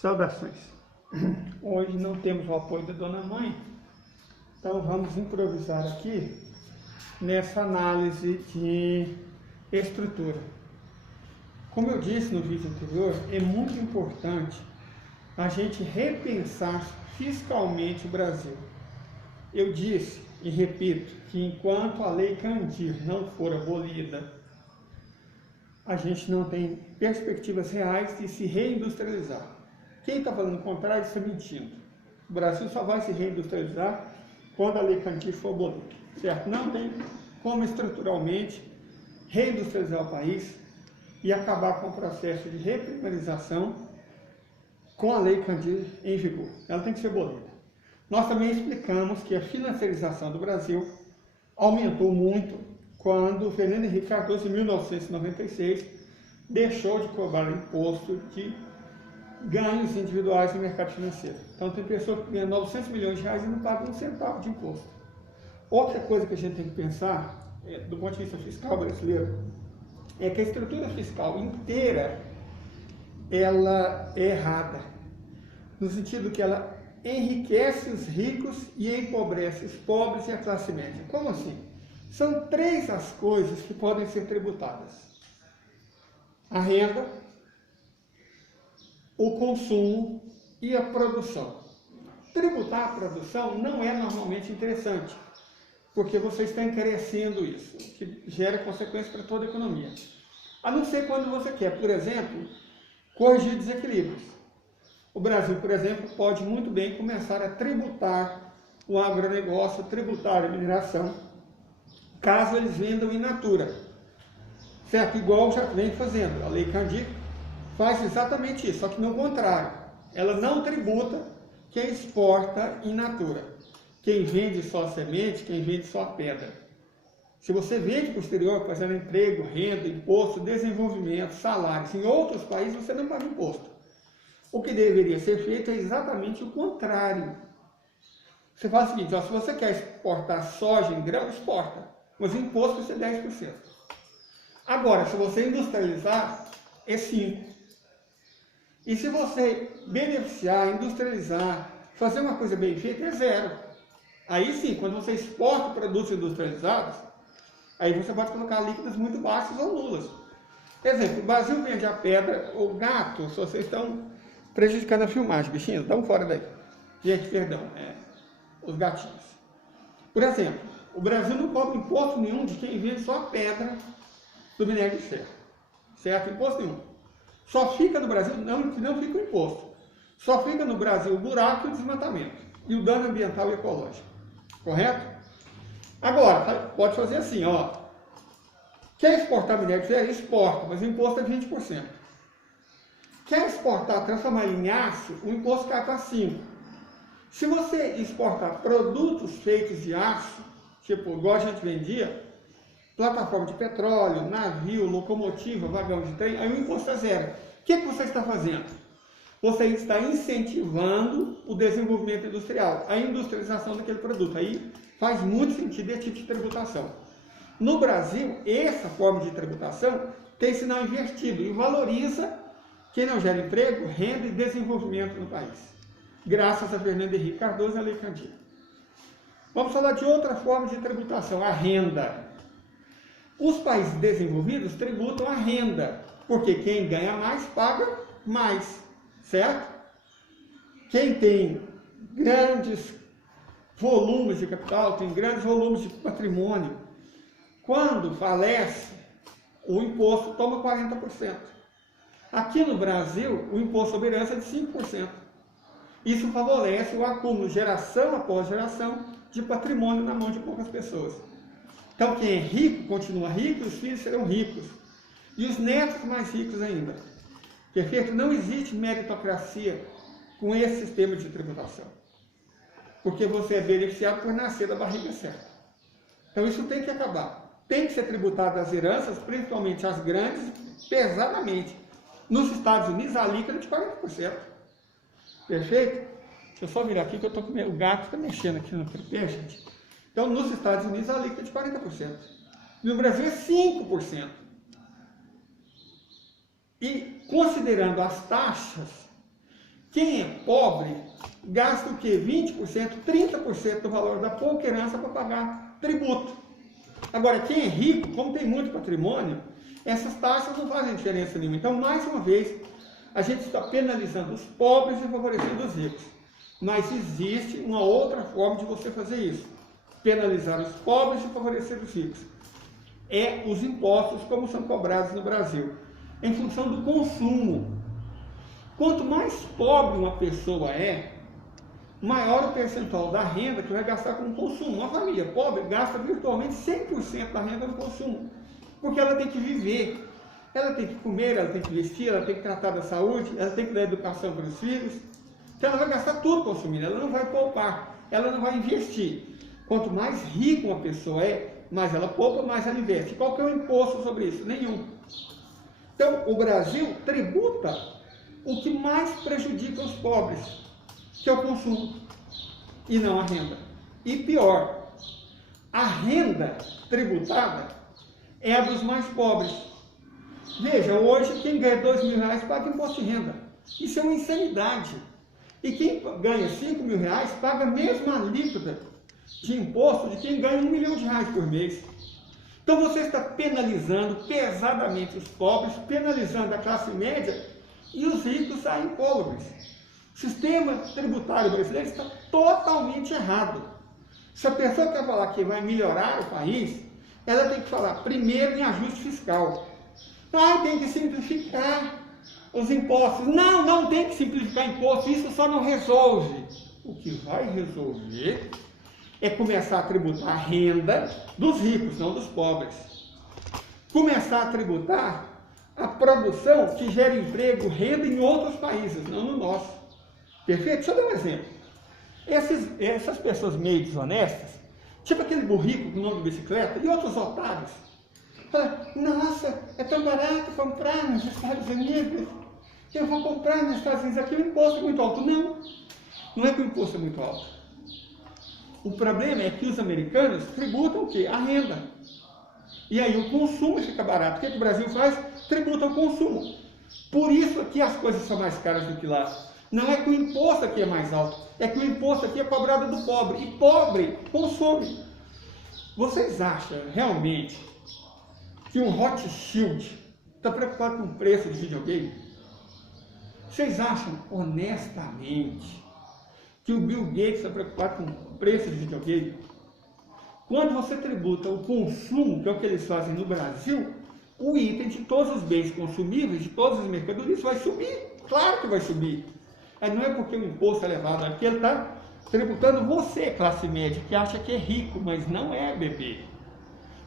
Saudações. Hoje não temos o apoio da Dona Mãe, então vamos improvisar aqui nessa análise de estrutura. Como eu disse no vídeo anterior, é muito importante a gente repensar fiscalmente o Brasil. Eu disse e repito que enquanto a Lei Candir não for abolida, a gente não tem perspectivas reais de se reindustrializar. Quem está falando o contrário está mentindo. O Brasil só vai se reindustrializar quando a Lei Candir for abolida, certo? Não tem como estruturalmente reindustrializar o país e acabar com o processo de reprimarização com a Lei Candir em vigor. Ela tem que ser abolida. Nós também explicamos que a financiarização do Brasil aumentou muito quando Fernando Henrique Cardoso, em 1996, deixou de cobrar imposto de ganhos individuais no mercado financeiro. Então tem pessoas que ganham 900 milhões de reais e não pagam um centavo de imposto. Outra coisa que a gente tem que pensar, do ponto de vista fiscal brasileiro, é que a estrutura fiscal inteira, ela é errada, no sentido que ela enriquece os ricos e empobrece os pobres e a classe média. Como assim? São três as coisas que podem ser tributadas: a renda, o consumo e a produção. Tributar a produção não é normalmente interessante, porque você está encarecendo isso, que gera consequências para toda a economia. A não ser quando você quer, por exemplo, corrigir desequilíbrios. O Brasil, por exemplo, pode muito bem começar a tributar o agronegócio, tributar a mineração, caso eles vendam in natura, certo? Igual já vem fazendo. A Lei Candir faz exatamente isso, só que no contrário. Ela não tributa quem exporta in natura, quem vende só a semente, quem vende só a pedra. Se você vende para o exterior, fazendo emprego, renda, imposto, desenvolvimento, salários, em outros países você não paga imposto. O que deveria ser feito é exatamente o contrário. Você faz o seguinte: ó, se você quer exportar soja em grão, exporta, mas o imposto vai ser 10%. Agora, se você industrializar, é 5%. E se você beneficiar, industrializar, fazer uma coisa bem feita, é 0%. Aí sim, quando você exporta produtos industrializados, aí você pode colocar líquidas muito baixas ou nulas. Exemplo, o Brasil vende a pedra, o gato, se vocês estão prejudicando a filmagem, bichinhos, dá um fora daí. Gente, perdão, os gatinhos. Por exemplo, o Brasil não cobra imposto nenhum de quem vende só a pedra do minério de ferro, certo? Imposto nenhum. Só fica no Brasil, não fica o imposto, só fica no Brasil o buraco e o desmatamento, e o dano ambiental e ecológico, correto? Agora, pode fazer assim, ó, quer exportar minério de ferro? Exporta, mas o imposto é 20%. Quer exportar, transformar em aço, o imposto cai para 5%. Se você exportar produtos feitos de aço, tipo, igual a gente vendia, plataforma de petróleo, navio, locomotiva, vagão de trem, aí o imposto é 0%. O que você está fazendo? Você está incentivando o desenvolvimento industrial, a industrialização daquele produto. Aí faz muito sentido esse tipo de tributação. No Brasil, essa forma de tributação tem sinal invertido e valoriza quem não gera emprego, renda e desenvolvimento no país, graças a Fernando Henrique Cardoso e a Lei Candir. Vamos falar de outra forma de tributação, a renda. Os países desenvolvidos tributam a renda, porque quem ganha mais paga mais, certo? Quem tem grandes volumes de capital, tem grandes volumes de patrimônio, quando falece, o imposto toma 40%. Aqui no Brasil, o imposto sobre herança é de 5%. Isso favorece o acúmulo, geração após geração, de patrimônio na mão de poucas pessoas. Então, quem é rico continua rico, os filhos serão ricos. E os netos mais ricos ainda. Perfeito? Não existe meritocracia com esse sistema de tributação. Porque você é beneficiado por nascer da barriga certa. Então, isso tem que acabar. Tem que ser tributado as heranças, principalmente as grandes, pesadamente. Nos Estados Unidos, a alíquota é de 40%. Perfeito? Deixa eu só virar aqui que eu tô com o gato está mexendo aqui no tripé, gente. Então, nos Estados Unidos, a alíquota é de 40%. No Brasil, é 5%. E, considerando as taxas, Quem é pobre gasta o quê? 20%, 30% do valor da pouca herança para pagar tributo. Agora, quem é rico, como tem muito patrimônio, essas taxas não fazem diferença nenhuma. Então, mais uma vez, a gente está penalizando os pobres e favorecendo os ricos. Mas existe uma outra forma de você fazer isso. Penalizar os pobres e favorecer os ricos. É os impostos como são cobrados no Brasil, em função do consumo. Quanto mais pobre uma pessoa é, maior o percentual da renda que vai gastar com o consumo. Uma família pobre gasta virtualmente 100% da renda no consumo, porque ela tem que viver, ela tem que comer, ela tem que vestir, ela tem que tratar da saúde, ela tem que dar educação para os filhos. Então ela vai gastar tudo consumindo, ela não vai poupar, ela não vai investir. Quanto mais rica uma pessoa é, mais ela poupa, mais ela investe. Qual que é o imposto sobre isso? Nenhum. Então o Brasil tributa o que mais prejudica os pobres, que é o consumo, e não a renda. E pior, a renda tributada é a dos mais pobres. Veja, hoje quem ganha R$2.000 paga imposto de renda. Isso é uma insanidade. E quem ganha R$5.000 paga a mesma alíquota de imposto de quem ganha R$1 milhão por mês. Então você está penalizando pesadamente os pobres, penalizando a classe média, e os ricos saem incólumes. O sistema tributário brasileiro está totalmente errado. Se a pessoa quer falar que vai melhorar o país, ela tem que falar primeiro em ajuste fiscal. Tem que simplificar os impostos. Não tem que simplificar impostos, isso só não resolve. O que vai resolver é começar a tributar a renda dos ricos, não dos pobres. Começar a tributar a produção que gera emprego, renda em outros países, não no nosso. Perfeito? Deixa eu dar um exemplo. Essas pessoas meio desonestas, tipo aquele burrico com o nome de bicicleta e outros otários, falam, nossa, é tão barato comprar nos Estados Unidos, que eu vou comprar nos Estados Unidos aqui, o imposto é muito alto. Não é que o imposto é muito alto. O problema é que os americanos tributam o quê? A renda. E aí o consumo fica barato. O que o Brasil faz? Tributa o consumo. Por isso aqui as coisas são mais caras do que lá. Não é que o imposto aqui é mais alto, é que o imposto aqui é cobrado do pobre. E pobre consome. Vocês acham realmente que um Rothschild está preocupado com o preço de videogame? Vocês acham honestamente que o Bill Gates está preocupado com o preço de videogame? Quando você tributa o consumo, que é o que eles fazem no Brasil, o item de todos os bens consumíveis, de todas as mercadorias, vai subir. Claro que vai subir. Aí não é porque o imposto é elevado, é porque ele está tributando você, classe média, que acha que é rico, mas não é, bebê.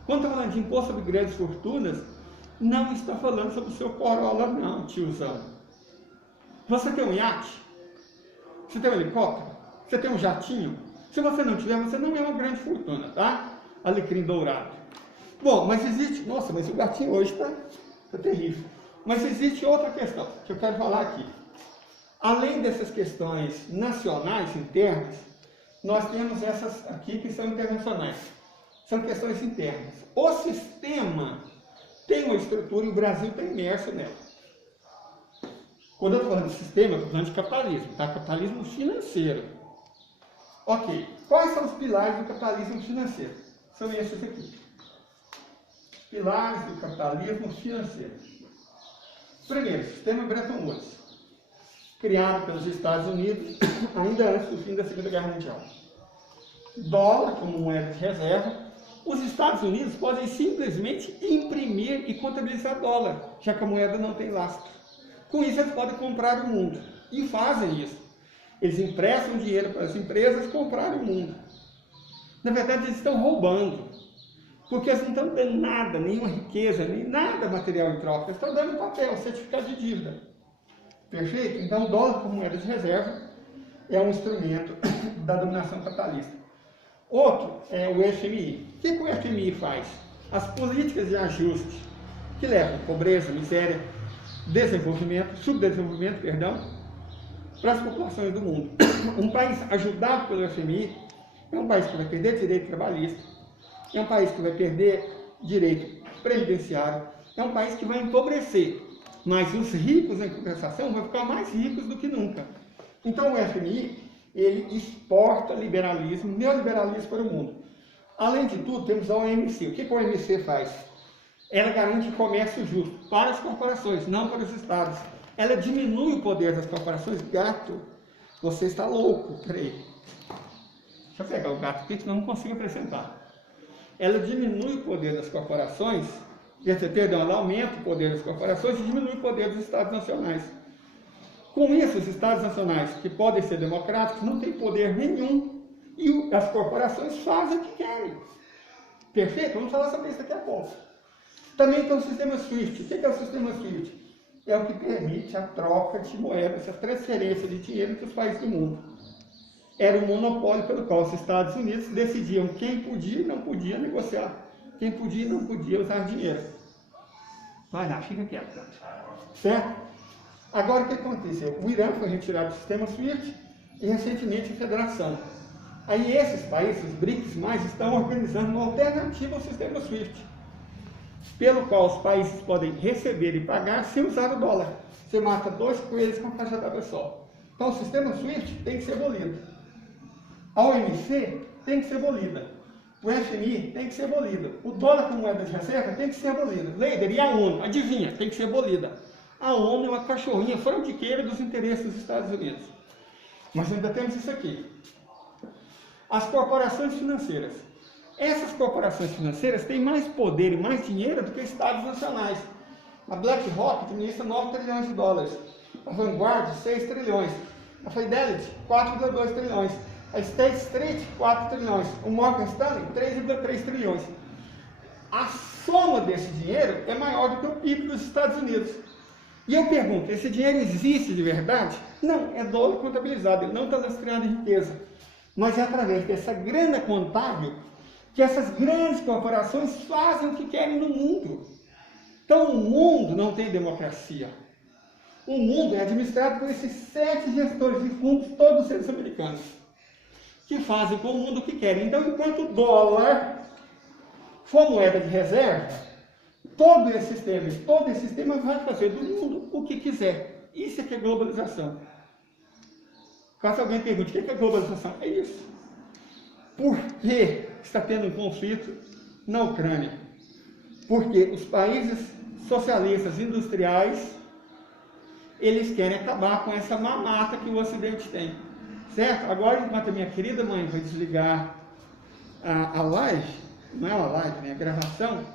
Quando está falando de imposto sobre grandes fortunas, não está falando sobre o seu Corolla, não, tiozão. Você tem um iate? Você tem um helicóptero? Você tem um jatinho? Se você não tiver, você não é uma grande fortuna, tá? Alecrim dourado. Bom, mas existe... Nossa, mas o gatinho hoje está terrível. Mas existe outra questão que eu quero falar aqui. Além dessas questões nacionais, internas, nós temos essas aqui que são internacionais. São questões internas. O sistema tem uma estrutura e o Brasil está imerso nela. Quando eu estou falando de sistema, eu estou falando de capitalismo, tá? Capitalismo financeiro. Ok, quais são os pilares do capitalismo financeiro? São esses aqui. Pilares do capitalismo financeiro. Primeiro, sistema Bretton Woods, criado pelos Estados Unidos ainda antes do fim da Segunda Guerra Mundial. Dólar como moeda de reserva. Os Estados Unidos podem simplesmente imprimir e contabilizar dólar, já que a moeda não tem lastro. Com isso, eles podem comprar o mundo. E fazem isso. Eles emprestam dinheiro para as empresas comprarem o mundo. Na verdade, eles estão roubando. Porque eles não estão dando nada, nenhuma riqueza, nem nada material em troca. Eles estão dando papel, certificado de dívida. Perfeito? Então, o dólar como moeda de reserva é um instrumento da dominação capitalista. Outro é o FMI. O que o FMI faz? As políticas de ajuste que levam pobreza, miséria, subdesenvolvimento, para as populações do mundo. Um país ajudado pelo FMI é um país que vai perder direito trabalhista, é um país que vai perder direito previdenciário, é um país que vai empobrecer, mas os ricos, em compensação, vão ficar mais ricos do que nunca. Então o FMI, ele exporta liberalismo, neoliberalismo para o mundo. Além de tudo, temos a OMC. O que a OMC faz? Ela garante comércio justo para as corporações, não para os estados. Ela diminui o poder das corporações. Gato, você está louco. Peraí. Deixa eu pegar o gato aqui, senão não consigo apresentar. Ela diminui o poder das corporações, perdão, ela aumenta o poder das corporações e diminui o poder dos estados nacionais. Com isso, os estados nacionais, que podem ser democráticos, não têm poder nenhum e as corporações fazem o que querem. Perfeito? Vamos falar sobre isso daqui a pouco. Também tem o sistema SWIFT. O que é o sistema SWIFT? É o que permite a troca de moedas, a transferência de dinheiro entre os países do mundo. Era um monopólio pelo qual os Estados Unidos decidiam quem podia e não podia negociar, quem podia e não podia usar dinheiro. Vai lá, fica quieto. Certo? Agora o que aconteceu? O Irã foi retirado do sistema SWIFT e recentemente a Federação. Aí esses países, os BRICS+, estão organizando uma alternativa ao sistema SWIFT, pelo qual os países podem receber e pagar sem usar o dólar. Você mata 2 coelhos com uma cajadada só. Então o sistema SWIFT tem que ser abolido. A OMC tem que ser abolida. O FMI tem que ser abolido. O dólar como moeda de reserva tem que ser abolido. Leider, e a ONU? Adivinha, tem que ser abolida. A ONU é uma cachorrinha fraudiqueira dos interesses dos Estados Unidos. Mas ainda temos isso aqui. As corporações financeiras. Essas corporações financeiras têm mais poder e mais dinheiro do que estados nacionais. A BlackRock administra 9 trilhões de dólares. A Vanguard, 6 trilhões. A Fidelity, 4,2 trilhões. A State Street, 4 trilhões. O Morgan Stanley, 3,3 trilhões. A soma desse dinheiro é maior do que o PIB dos Estados Unidos. E eu pergunto, esse dinheiro existe de verdade? Não, é dólar contabilizado, ele não está lastreado em riqueza. Mas é através dessa grana contábil que essas grandes corporações fazem o que querem no mundo. Então o mundo não tem democracia. O mundo é administrado por esses 7 gestores de fundos, todos eles americanos, que fazem com o mundo o que querem. Então, enquanto o dólar for moeda de reserva, todo esse sistema vai fazer do mundo o que quiser. Isso é que é globalização. Caso alguém pergunte, o que é globalização? É isso. Por que está tendo um conflito na Ucrânia? Porque os países socialistas industriais, eles querem acabar com essa mamata que o Ocidente tem. Certo? Agora, enquanto a minha querida mãe vai desligar a live, não é uma live, né? A gravação,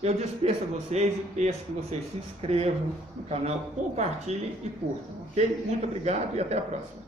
eu despeço a vocês e peço que vocês se inscrevam no canal, compartilhem e curtam, ok? Muito obrigado e até a próxima.